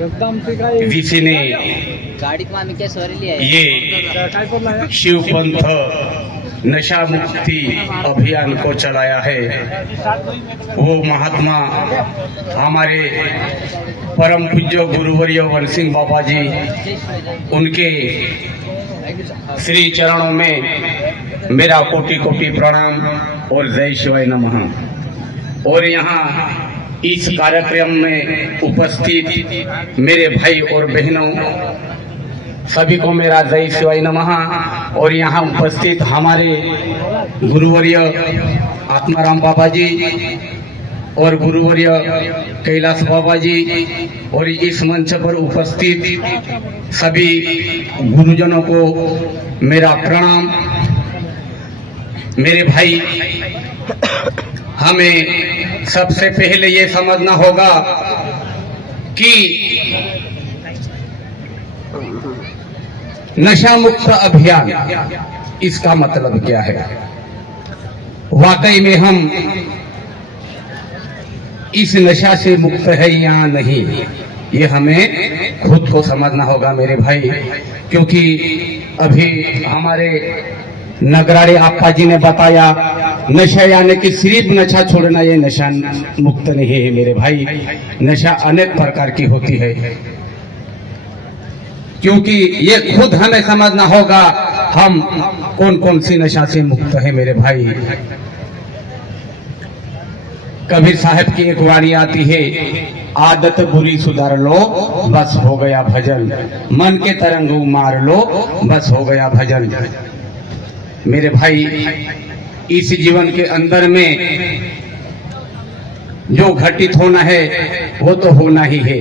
दिशेने ये शिवपंथ नशा मुक्ति अभियान को चलाया है। वो महात्मा हमारे परम पूज्य गुरुवर्य वन सिंह बाबा जी, उनके श्री चरणों में मेरा कोटि कोटि प्रणाम और जय शिवाय नमः। और यहाँ इस कार्यक्रम में उपस्थित मेरे भाई और बहनों सभी को मेरा जय शिवाय नमः। और यहाँ उपस्थित हमारे गुरुवर्य आत्माराम बाबा जी और गुरुवर्य कैलाश बाबा जी और इस मंच पर उपस्थित सभी गुरुजनों को मेरा प्रणाम। मेरे भाई, हमें सबसे पहले ये समझना होगा कि नशा मुक्त अभियान इसका मतलब क्या है। वाकई में हम इस नशा से मुक्त है या नहीं, ये हमें खुद को समझना होगा मेरे भाई। क्योंकि अभी हमारे नगराड़े आपा जी ने बताया, नशा यानी कि सिर्फ नशा छोड़ना ये नशा मुक्त नहीं है मेरे भाई। नशा अनेक प्रकार की होती है, क्योंकि ये खुद हमें समझना होगा हम कौन कौन सी नशा से मुक्त है मेरे भाई। कबीर साहब की एक वाणी आती है, आदत बुरी सुधार लो बस हो गया भजन, मन के तरंग मार लो बस हो गया भजन। मेरे भाई, इस जीवन के अंदर में जो घटित होना है वो तो होना ही है।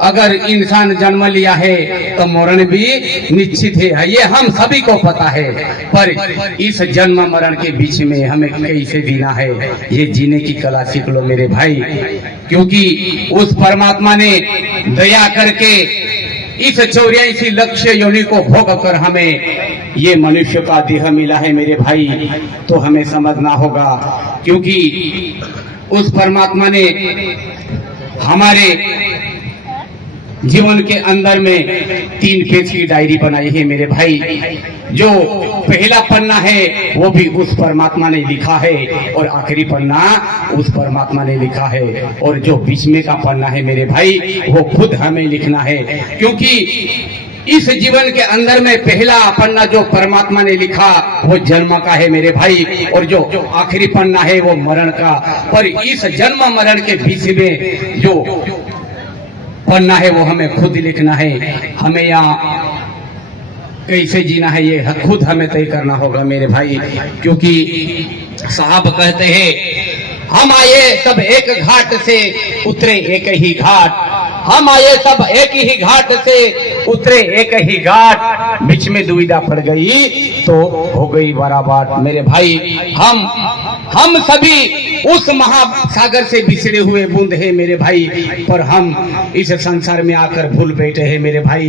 अगर इंसान जन्म लिया है तो मरण भी निश्चित है, ये हम सभी को पता है। पर इस जन्म मरण के बीच में हमें कैसे जीना है, ये जीने की कला सीख लो मेरे भाई। क्योंकि उस परमात्मा ने दया करके इस 84 लक्ष्य योनि को भोग कर हमें ये मनुष्य का देह मिला है मेरे भाई। तो हमें समझना होगा, क्योंकि उस परमात्मा ने हमारे जीवन के अंदर में 3 पेज की डायरी बनाई है मेरे भाई। जो पहला पन्ना है वो भी उस परमात्मा ने लिखा है, और आखिरी पन्ना उस परमात्मा ने लिखा है, और जो बीच में का पन्ना है मेरे भाई वो खुद हमें लिखना है। क्योंकि इस जीवन के अंदर में पहला पन्ना जो परमात्मा ने लिखा वो जन्म का है मेरे भाई, और जो आखिरी पन्ना है वो मरण का। पर इस जन्म मरण के बीच में जो पन्ना है वो हमें खुद लिखना है। हमें यहाँ कैसे जीना है ये खुद हमें तय करना होगा मेरे भाई। क्योंकि साहब कहते हैं, हम आए सब एक घाट से उतरे एक ही घाट, हम आए सब एक ही घाट से उतरे एक ही घाट, बीच में दुविधा पड़ गई तो हो गई बराबर। मेरे भाई, हम सभी उस महासागर से बिछड़े हुए बूंद है मेरे भाई, पर हम इस संसार में आकर भूल बैठे हैं मेरे भाई।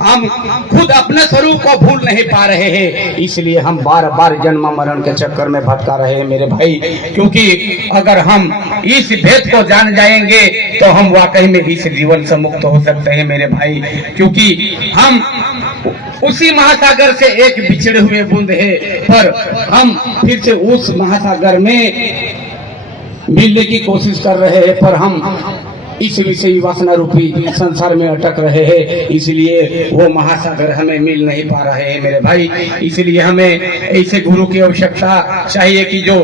हम खुद अपने स्वरूप को भूल नहीं पा रहे हैं, इसलिए हम बार बार जन्म मरण के चक्कर में भटका रहे हैं मेरे भाई। क्योंकि अगर हम इस भेद को जान जाएंगे तो हम वाकई में इस जीवन से मुक्त हो सकते हैं मेरे भाई। क्योंकि हम उसी महासागर से एक बिछड़े हुए बूंद है, पर हम फिर से उस महासागर में मिलने की कोशिश कर रहे हैं, पर हम इस विषय वासना रूपी संसार में अटक रहे हैं। इसलिए वो महासागर हमें मिल नहीं पा रहे हैं मेरे भाई। इसलिए हमें ऐसे गुरु की आवश्यकता चाहिए कि जो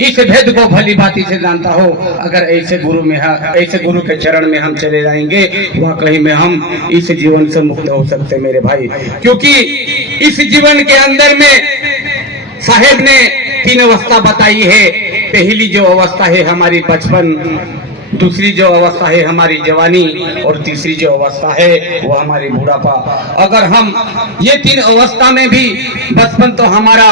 इस भेद को भली भांति से जानता हो। अगर ऐसे गुरु के चरण में हम चले जाएंगे, वाकई में हम इस जीवन से मुक्त हो सकते मेरे भाई। क्योंकि इस जीवन के अंदर में साहेब ने 3 अवस्था बताई है। पहली जो अवस्था है हमारी बचपन, दूसरी जो अवस्था है हमारी जवानी, और तीसरी जो अवस्था है वो हमारी बुढ़ापा। अगर हम ये 3 अवस्था में भी, बचपन तो हमारा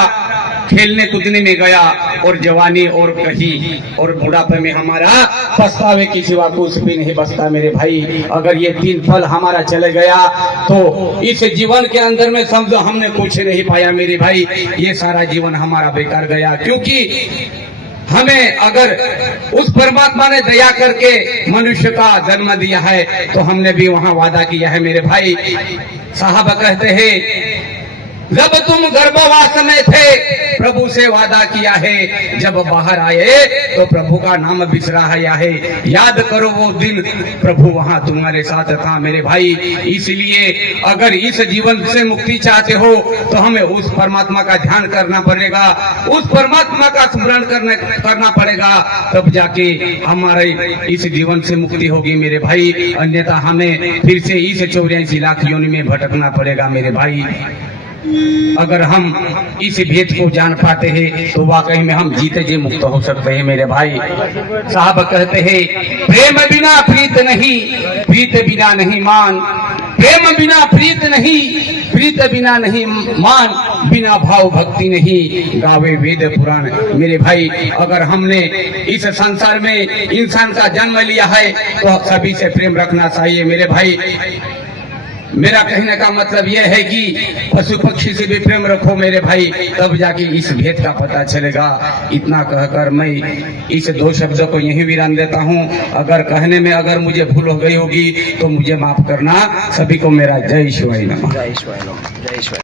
खेलने कूदने में गया, और जवानी और कहीं, और बुढ़ापे में हमारा पछतावे की सिवा कुछ भी नहीं बचता मेरे भाई। अगर ये 3 पल हमारा चले गया तो इस जीवन के अंदर में समझो हमने कुछ नहीं पाया मेरे भाई, ये सारा जीवन हमारा बेकार गया। क्योंकि हमें अगर उस परमात्मा ने दया करके मनुष्य का जन्म दिया है तो हमने भी वहां वादा किया है मेरे भाई। साहब कहते हैं जब तुम गर्भवास में थे प्रभु से वादा किया है, जब बाहर आए तो प्रभु का नाम बिसराया है। याद करो वो दिन प्रभु वहां तुम्हारे साथ था मेरे भाई। इसलिए अगर इस जीवन से मुक्ति चाहते हो तो हमें उस परमात्मा का ध्यान करना पड़ेगा, उस परमात्मा का स्मरण करना पड़ेगा, तब जाके हमारे इस जीवन से मुक्ति होगी मेरे भाई। अन्यथा हमें फिर से इस 84 लाख योनि में भटकना पड़ेगा मेरे भाई। अगर हम इस भेद को जान पाते हैं तो वाकई में हम जीते जी मुक्त हो सकते हैं मेरे भाई। साहब कहते हैं प्रेम बिना प्रीत नहीं, प्रीत बिना नहीं मान, प्रेम बिना प्रीत नहीं, प्रीत बिना नहीं मान, बिना भाव भक्ति नहीं गावे वेद पुराण। मेरे भाई अगर हमने इस संसार में इंसान का जन्म लिया है तो सभी से प्रेम रखना चाहिए मेरे भाई। मेरा कहने का मतलब यह है कि पशु पक्षी से भी प्रेम रखो मेरे भाई, तब जाके इस भेद का पता चलेगा। इतना कहकर मैं इस 2 शब्दों को यहीं विराम देता हूं। अगर कहने में अगर मुझे भूल हो गई होगी तो मुझे माफ करना। सभी को मेरा जय शिवाय नमः। जय शिवाय नमः। जय शिवाय।